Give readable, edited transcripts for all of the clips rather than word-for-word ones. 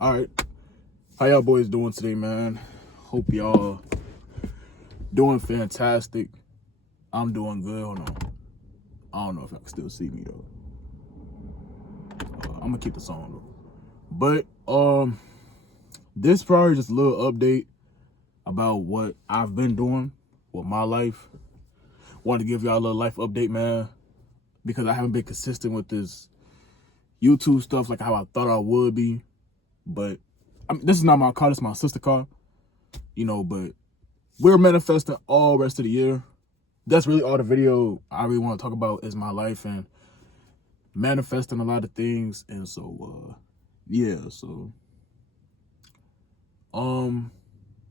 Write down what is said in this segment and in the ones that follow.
All right, how y'all boys doing today, man? Hope y'all doing fantastic. I'm doing good. Hold on. I don't know if I can still see me though. I'm gonna keep the song though. But this probably just a little update about what I've been doing with my life. Wanted to give y'all a little life update, man, because I haven't been consistent with this YouTube stuff like how I thought I would be. But this is not my car, this is my sister's car. You know, but we're manifesting all rest of the year. That's really all the video I really want to talk about is my life and manifesting a lot of things. And so yeah, so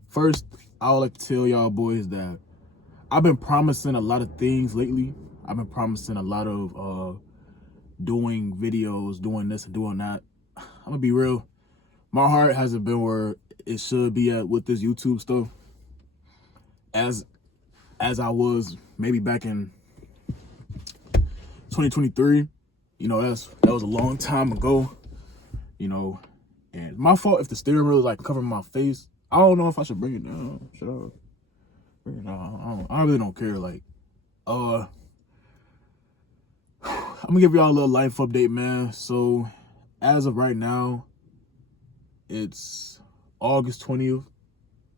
first I would like to tell y'all boys that I've been promising a lot of things lately. I've been promising a lot of doing videos, doing this and doing that. I'm gonna be real, my heart hasn't been where it should be at with this YouTube stuff as I was maybe back in 2023. You know, that was a long time ago, you know, and my fault if the steering wheel is like covering my face. I don't know if I should bring it down. Shut up. Bring it down. I really don't care. Like, I'm gonna give y'all a little life update, man. So as of right now, it's August 20th,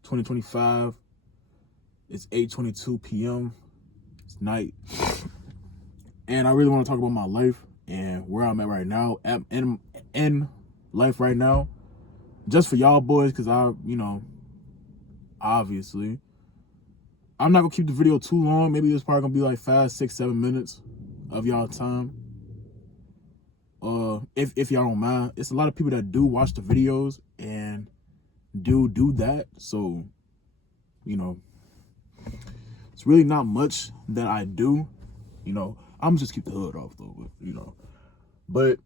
2025. It's 8:22 p.m. It's night. And I really want to talk about my life and where I'm at right now, in life right now. Just for y'all boys, because you know, obviously, I'm not going to keep the video too long. Maybe it's probably going to be like 5, 6, 7 minutes of y'all time. If y'all don't mind. It's a lot of people that do watch the videos and do that. So, you know, it's really not much that I do. You know, I'm just keep the hood off though, but you know. But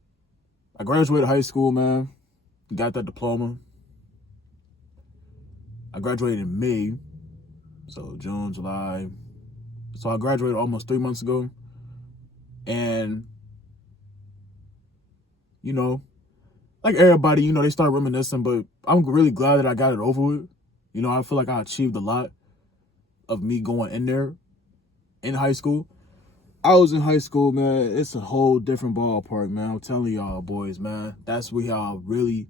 I graduated high school, man. Got that diploma. I graduated in May. So June, July. So I graduated almost 3 months ago. And, you know, like everybody, you know, they start reminiscing, but I'm really glad that I got it over with. You know, I feel like I achieved a lot of me going in there in high school. I was in high school, man. It's a whole different ballpark, man. I'm telling y'all, boys, man. That's where y'all really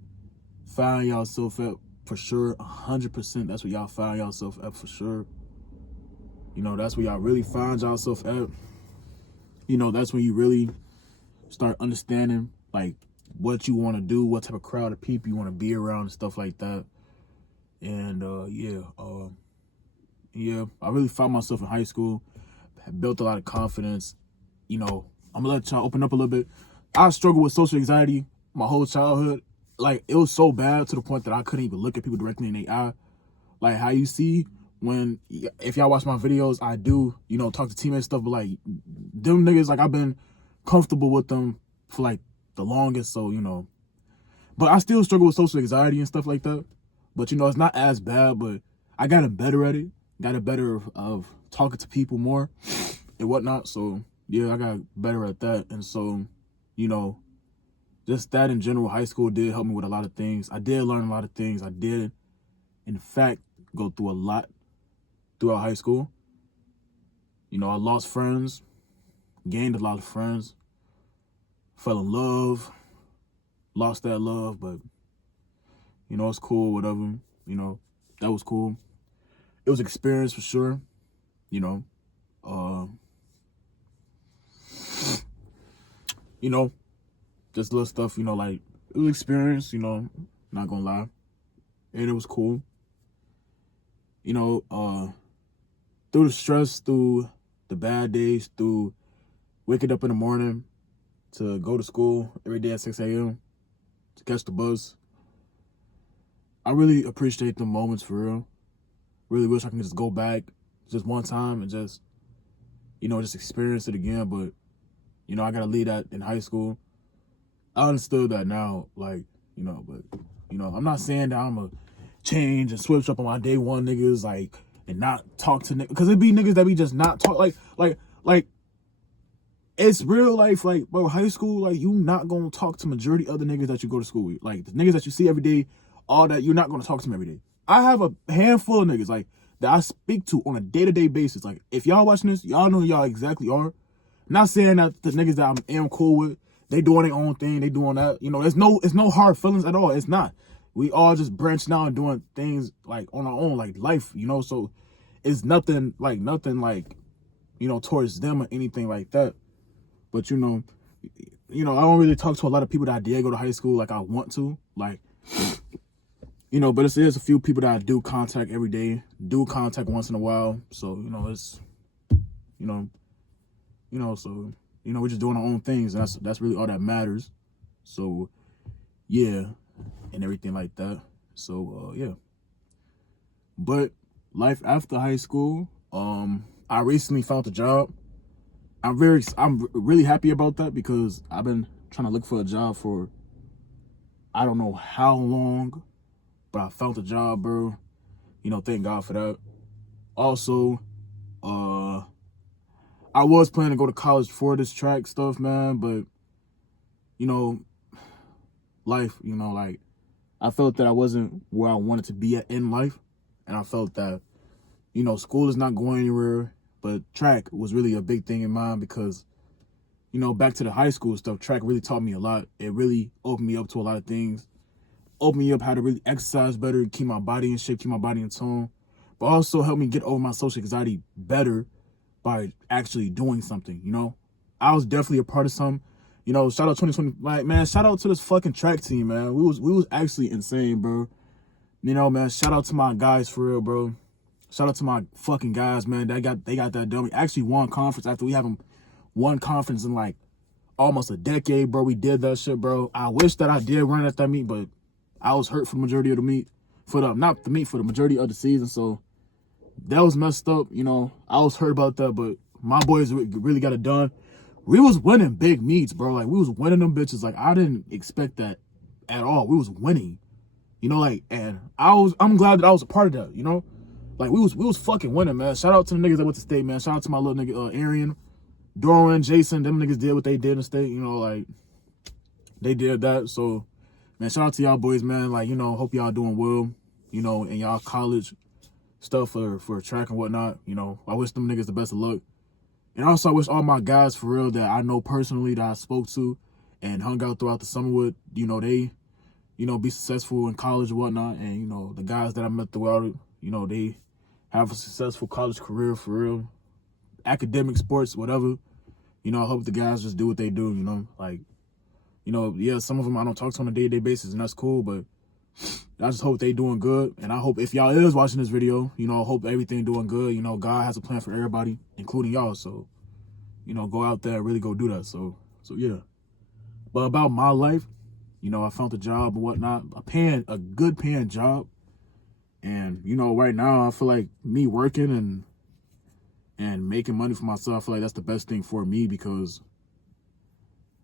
find yourself at for sure. 100%. That's where y'all find yourself at for sure. You know, that's where y'all really find yourself at. You know, that's when you really start understanding, like, what you want to do, what type of crowd of people you want to be around and stuff like that. And, yeah, I really found myself in high school. Built a lot of confidence. You know, I'm gonna let y'all open up a little bit. I struggled with social anxiety my whole childhood. Like, it was so bad to the point that I couldn't even look at people directly in the eye. Like how you see when, if y'all watch my videos, I do, you know, talk to teammates and stuff, but like them niggas, like I've been comfortable with them for like the longest, so you know. But I still struggle with social anxiety and stuff like that. But you know, it's not as bad, but I gotten better at it. Got it better of talking to people more and whatnot. So yeah, I got better at that. And so, you know, just that in general, high school did help me with a lot of things. I did learn a lot of things. I did, in fact, go through a lot throughout high school. You know, I lost friends, gained a lot of friends, fell in love, lost that love, but you know, it's cool, whatever. You know, that was cool. It was experience for sure, you know. You know, just little stuff, you know, like, it was experience, you know, not gonna lie. And it was cool. You know, through the stress, through the bad days, through waking up in the morning to go to school every day at 6 a.m. to catch the bus. I really appreciate the moments for real. Really wish I can just go back just one time and just, you know, just experience it again. But, you know, I got to leave that in high school. I understood that now, like, you know, but, you know, I'm not saying that I'm going to change and switch up on my day one niggas, like, and not talk to niggas. Because it be niggas that be just not talk, like, it's real life. Like, bro, high school, like, you not gonna talk to majority of the niggas that you go to school with. Like, the niggas that you see every day, all that, you're not gonna talk to them every day. I have a handful of niggas, like, that I speak to on a day-to-day basis. Like, if y'all watching this, y'all know who y'all exactly are. Not saying that the niggas that I am cool with, they doing their own thing, they doing that. You know, it's no hard feelings at all. It's not. We all just branching out and doing things, like, on our own, like, life, you know? So, it's nothing, like, you know, towards them or anything like that. But, you know, I don't really talk to a lot of people that I did go to high school like I want to. Like, you know, but there's a few people that I do contact every day, do contact once in a while. So, you know, it's, so, we're just doing our own things. And that's really all that matters. So, yeah, and everything like that. So, yeah. But life after high school, I recently found a job. I'm really happy about that because I've been trying to look for a job for I don't know how long, but I found a job, bro. You know, thank God for that. Also, I was planning to go to college for this track stuff, man, but you know, life, you know, like I felt that I wasn't where I wanted to be at in life, and I felt that, you know, school is not going anywhere. But track was really a big thing in mine because, you know, back to the high school stuff, track really taught me a lot. It really opened me up to a lot of things. Opened me up how to really exercise better, keep my body in shape, keep my body in tone. But also helped me get over my social anxiety better by actually doing something, you know? I was definitely a part of something. You know, shout out 2020. Like, man, shout out to this fucking track team, man. We was actually insane, bro. You know, man, shout out to my guys for real, bro. Shout out to my fucking guys, man. They got that done. We actually won conference after we haven't won conference in like almost a decade, bro. We did that shit, bro. I wish that I did run at that meet, but I was hurt for the majority of the meet. For the majority of the season. So that was messed up. You know, I was hurt about that, but my boys really got it done. We was winning big meets, bro. Like, we was winning them bitches. Like, I didn't expect that at all. We was winning. You know, like, and I'm glad that I was a part of that, you know? Like, we was fucking winning, man. Shout out to the niggas that went to state, man. Shout out to my little nigga, Arian, Doran, Jason. Them niggas did what they did in state. You know, like, they did that. So, man, shout out to y'all boys, man. Like, you know, hope y'all doing well, you know, in y'all college stuff for track and whatnot. You know, I wish them niggas the best of luck. And also, I wish all my guys, for real, that I know personally, that I spoke to and hung out throughout the summer with, you know, they, you know, be successful in college and whatnot. And, you know, the guys that I met throughout it, you know, they have a successful college career, for real. Academic, sports, whatever. You know, I hope the guys just do what they do, you know. Like, you know, yeah, some of them I don't talk to on a day-to-day basis, and that's cool, but I just hope they doing good. And I hope if y'all is watching this video, you know, I hope everything doing good. You know, God has a plan for everybody, including y'all. So, you know, go out there and really go do that. So yeah. But about my life, you know, I found a job and whatnot, a good paying job. And, you know, right now I feel like me working and making money for myself, I feel like that's the best thing for me, because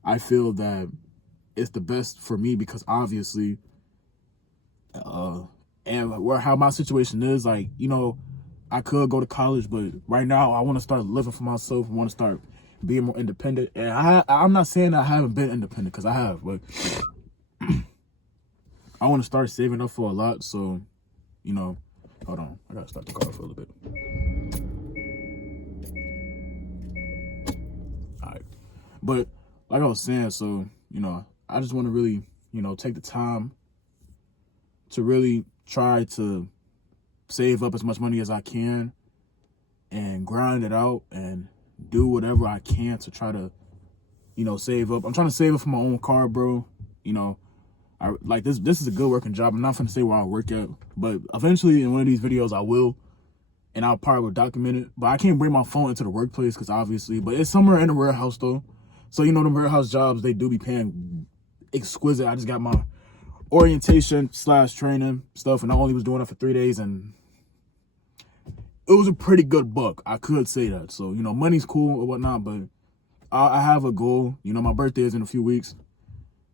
I feel that it's the best for me because obviously, and how my situation is, like, you know, I could go to college, but right now I want to start living for myself. I want to start being more independent. And I'm not saying I haven't been independent, because I have, but I want to start saving up for a lot. So, you know, hold on, I gotta start the car for a little bit. All right, but like I was saying, so, you know, I just want to really, you know, take the time to really try to save up as much money as I can and grind it out and do whatever I can to try to, you know, save up. I'm trying to save up for my own car, bro. You know, I like this is a good working job. I'm not gonna say where I work at, but eventually in one of these videos I will, and I'll probably will document it. But I can't bring my phone into the workplace because obviously, but it's somewhere in the warehouse though. So, you know, the warehouse jobs, they do be paying exquisite. I just got my orientation / training stuff, and I only was doing it for 3 days, and it was a pretty good buck. I could say that. So, you know, money's cool or whatnot, but I have a goal. You know, my birthday is in a few weeks,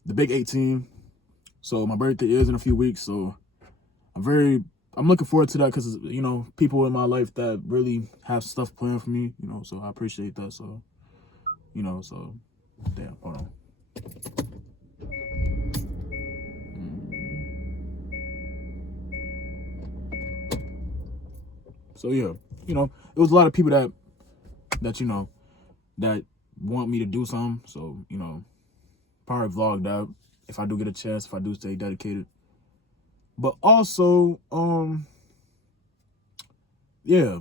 the big 18. So my birthday is in a few weeks. So I'm looking forward to that, because, you know, people in my life that really have stuff planned for me, you know, so I appreciate that. So, you know, so damn, hold on. So yeah, you know, it was a lot of people that you know, that want me to do something. So, you know, probably vlog that if I do get a chance, if I do stay dedicated. But also, yeah,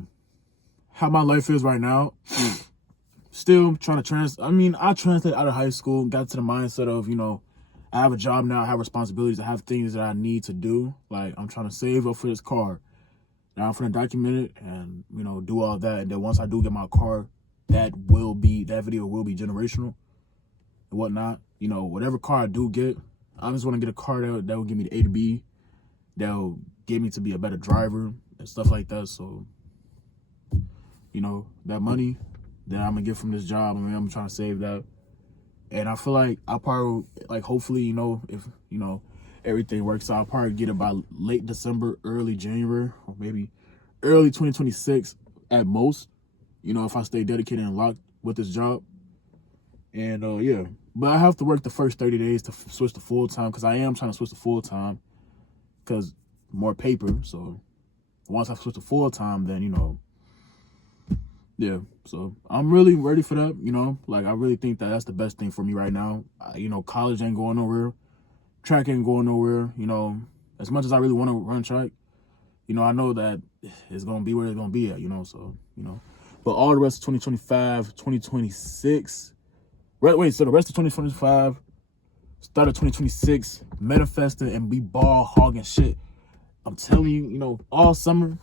how my life is right now. Still trying to I translated out of high school, got to the mindset of, you know, I have a job now, I have responsibilities, I have things that I need to do. Like, I'm trying to save up for this car. Now I'm going to document it and, you know, do all that. And then once I do get my car, that video will be generational and whatnot. You know, whatever car I do get, I just want to get a car that will give me the A to B, that will get me to be a better driver and stuff like that. So, you know, that money that I'm going to get from this job, I'm trying to save that. And I feel like I'll probably, like, hopefully, you know, if, you know, everything works out, I'll probably get it by late December, early January, or maybe early 2026 at most, you know, if I stay dedicated and locked with this job. And yeah, but I have to work the first 30 days to switch to full-time, because I am trying to switch to full-time because more paper. So once I switch to full-time, then, you know, yeah, so I'm really ready for that, you know. Like, I really think that that's the best thing for me right now. You know, college ain't going nowhere. Track ain't going nowhere, you know. As much as I really want to run track, you know, I know that it's going to be where it's going to be at, you know. So, you know. But all the rest of 2025, 2026, so the rest of 2025, start of 2026, manifesting and be ball hogging shit. I'm telling you, you know, all summer,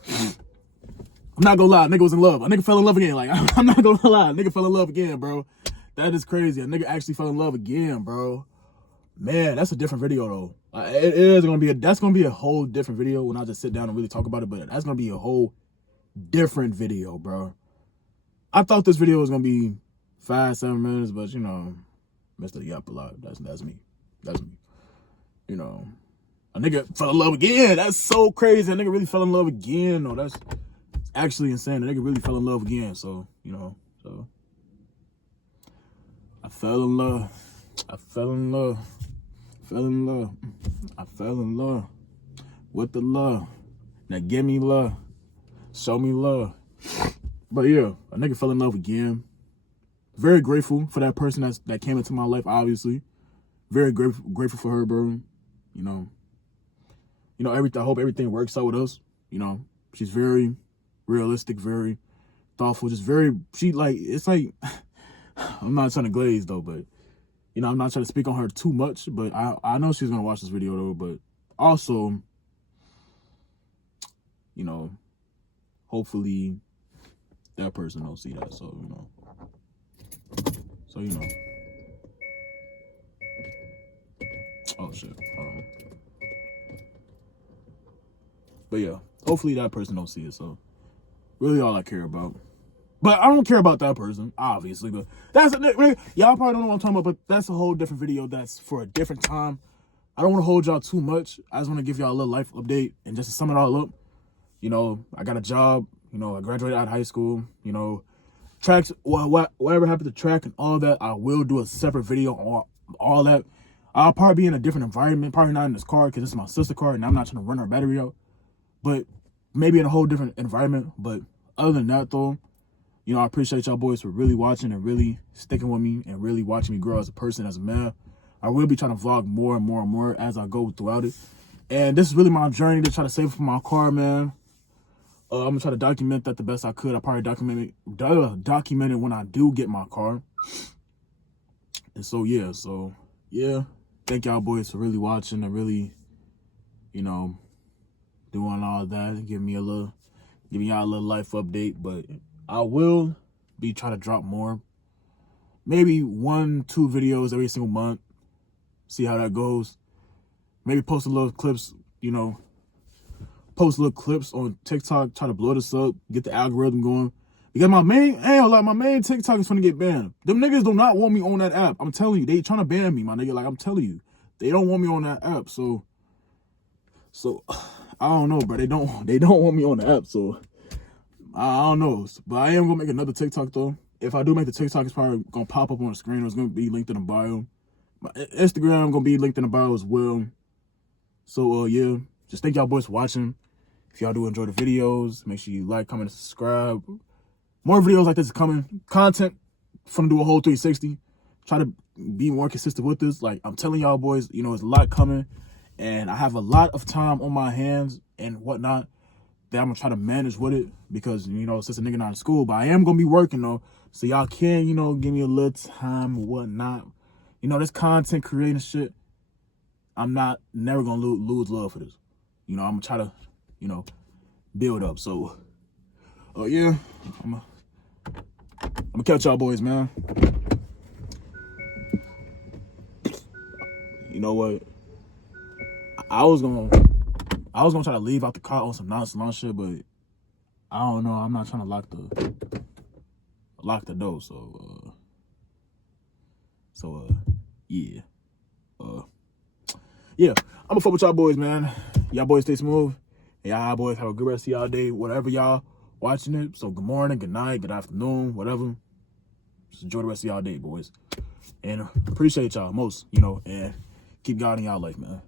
I'm not gonna lie, nigga was in love. A nigga fell in love again. Like, I'm not gonna lie, nigga fell in love again, bro. That is crazy. A nigga actually fell in love again, bro. Man, that's a different video though. That's gonna be a whole different video when I just sit down and really talk about it. But that's gonna be a whole different video, bro. I thought this video was gonna be 5-7 minutes, but you know, Mr. Yap a lot. That's me. That's me. You know, a nigga fell in love again. That's so crazy. A nigga really fell in love again. No, that's actually insane. A nigga really fell in love again. So, you know, so I fell in love. I fell in love. Fell in love. I fell in love with the love. Now give me love. Show me love. But yeah, a nigga fell in love again. Very grateful for that person that came into my life, obviously. Very grateful for her, bro. You know, I hope everything works out with us. You know, she's very realistic, very thoughtful, it's like, I'm not trying to glaze though, but, you know, I'm not trying to speak on her too much, but I know she's going to watch this video though, but also, you know, hopefully that person don't see that, so, you know. Oh shit, hold on. But yeah, hopefully that person don't see it, so really all I care about. But I don't care about that person, obviously, but y'all probably don't know what I'm talking about, but that's a whole different video. That's for a different time. I don't want to hold y'all too much. I just want to give y'all a little life update, and just to sum it all up, you know, I got a job, you know, I graduated out of high school, you know, tracks, whatever happened to track and all that, I will do a separate video on all that. I'll probably be in a different environment, probably not in this car, because this is my sister's car, and I'm not trying to run her battery out, but maybe in a whole different environment. But other than that, though, you know, I appreciate y'all boys for really watching and really sticking with me and really watching me grow as a person, as a man. I will be trying to vlog more and more and more as I go throughout it. And this is really my journey to try to save for my car, man. I'm going to try to document that the best I could. I'll probably document it when I do get my car. And so, yeah. Thank y'all boys for really watching and really, you know, doing all that and giving y'all a little life update. But I will be trying to drop more, maybe 1-2 videos every single month, see how that goes. Maybe post a little clips, you know, post little clips on TikTok, try to blow this up, get the algorithm going. Because my main TikTok is gonna get banned. Them niggas do not want me on that app. I'm telling you, they trying to ban me, my nigga. Like, I'm telling you, they don't want me on that app. So I don't know, bro. They don't want me on the app. So I don't know. But I am gonna make another TikTok though. if I do make the TikTok, it's probably gonna pop up on the screen. It's gonna be linked in the bio. My Instagram gonna be linked in the bio as well. So yeah, just thank y'all boys for watching. If y'all do enjoy the videos, make sure you like, comment, and subscribe. More videos like this is coming. Content, from do a whole 360. Try to be more consistent with this. Like I'm telling y'all boys, you know, there's a lot coming, and I have a lot of time on my hands and whatnot that I'm gonna try to manage with it, because, you know, since a nigga not in school, but I am gonna be working though, so y'all can, you know, give me a little time or whatnot. You know, this content creating shit, I'm never gonna lose love for this. You know, I'm gonna try to, you know, build up. So yeah, I'm gonna catch y'all boys, man. You know what, I was gonna try to leave out the car on some nonchalant shit, but I don't know. I'm not trying to lock the door. So yeah. Yeah, I'm gonna fuck with y'all boys, man. Y'all boys stay smooth. And y'all boys have a good rest of y'all day, whatever y'all watching it. So good morning, good night, good afternoon, whatever. Just enjoy the rest of y'all day, boys. And appreciate y'all most, you know, and keep God in y'all life, man.